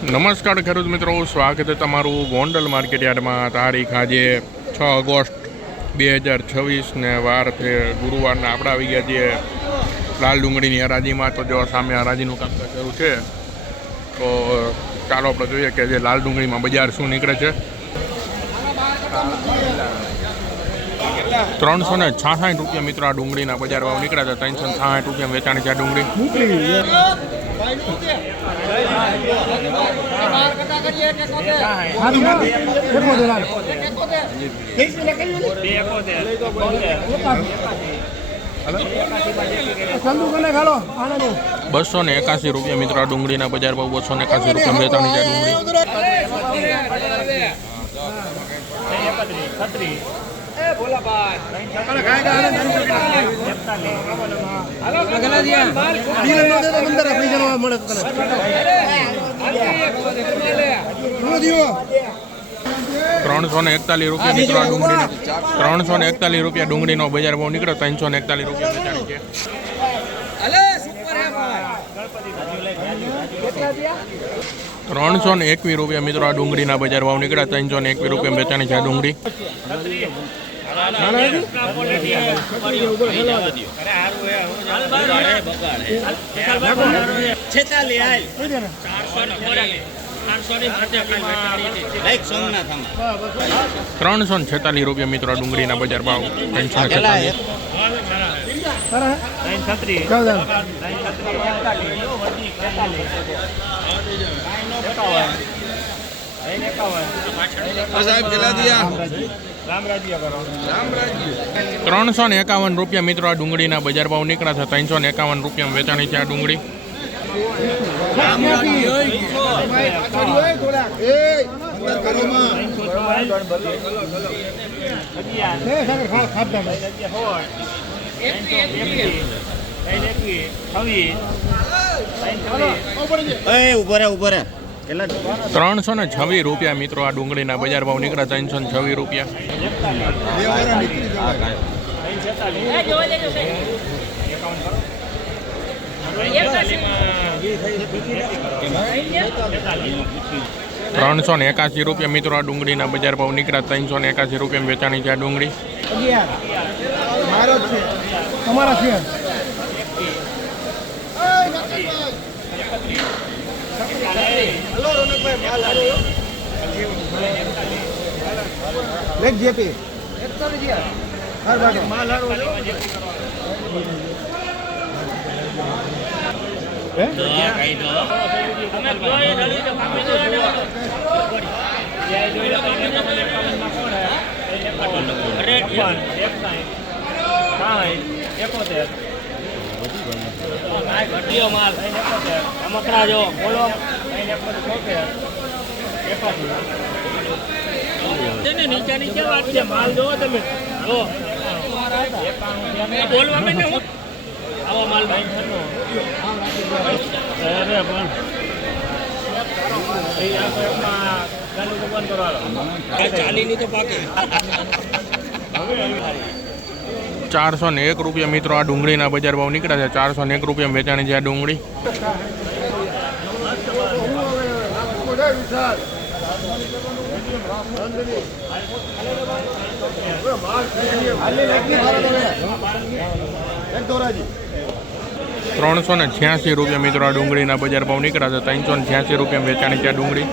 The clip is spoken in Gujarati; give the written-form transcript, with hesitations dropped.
નમસ્કાર ખેડૂત મિત્રો, સ્વાગત છે તમારું ગોંડલ માર્કેટ યાર્ડમાં. તારીખ આજે 6 ઓગસ્ટ 2026 ને વાર છે ગુરુવારના. આપણે આવી ગયા છીએ લાલ ડુંગળીની હરાજીમાં. તો જો સામે હરાજીનું કામકાજ શરૂ છે, તો ચાલો આપણે જોઈએ કે જે લાલ ડુંગળીમાં બજાર શું નીકળે છે. 366 રૂપિયા મિત્રો આ ડુંગળીના બજાર ભાવ નીકળ્યા છે. 366 રૂપિયા વેચાણી છે આ ડુંગળી. ₹281 રૂપિયા મિત્રો આ ડુંગળીના બજાર ભાવ. 281 રૂપિયા વેચાણી છે ડુંગળી. ₹341 રૂપિયા મિત્રો આ ડુંગળીના. 341 રૂપિયા ડુંગળીનો બજાર ભાવ નીકળ્યો. 341 રૂપિયા વેચાણી છે. ₹321 મિત્રો આ ડુંગળીના બજાર ભાવ નીકળ્યા. 321 રૂપિયા વેચાણી છે આ ડુંગળી. ₹346 રૂપિયા મિત્રો ડુંગળીના બજાર ભાવ. 346. ₹351 રૂપિયા મિત્રો આ ડુંગળીના બજાર ભાવ નીકળ્યા છે. 351 રૂપિયા વેચાણી છે આ ડુંગળી. ₹326 રૂપિયા મિત્રો આ ડુંગળીના બજાર ભાવ નીકળ્યા. 326 રૂપિયા. ₹381 રૂપિયા મિત્રો આ ડુંગળીના બજાર ભાવ નીકળ્યા. 381 રૂપિયા વેચાણી છે આ ડુંગળી. નીચે વાત છે. માલ જોવો તમે. આવો માલ ₹401 રૂપિયા મિત્રો આ ડુંગળીના બજાર ભાવ નીકળ્યા છે. 401 રૂપિયા વેચાણી છે આ ડુંગળી. ₹386 રૂપિયા મિત્રો આ ડુંગળીના બજાર ભાવ નીકળ્યા છે. 386 રૂપિયા વેચાણી છે આ ડુંગળી.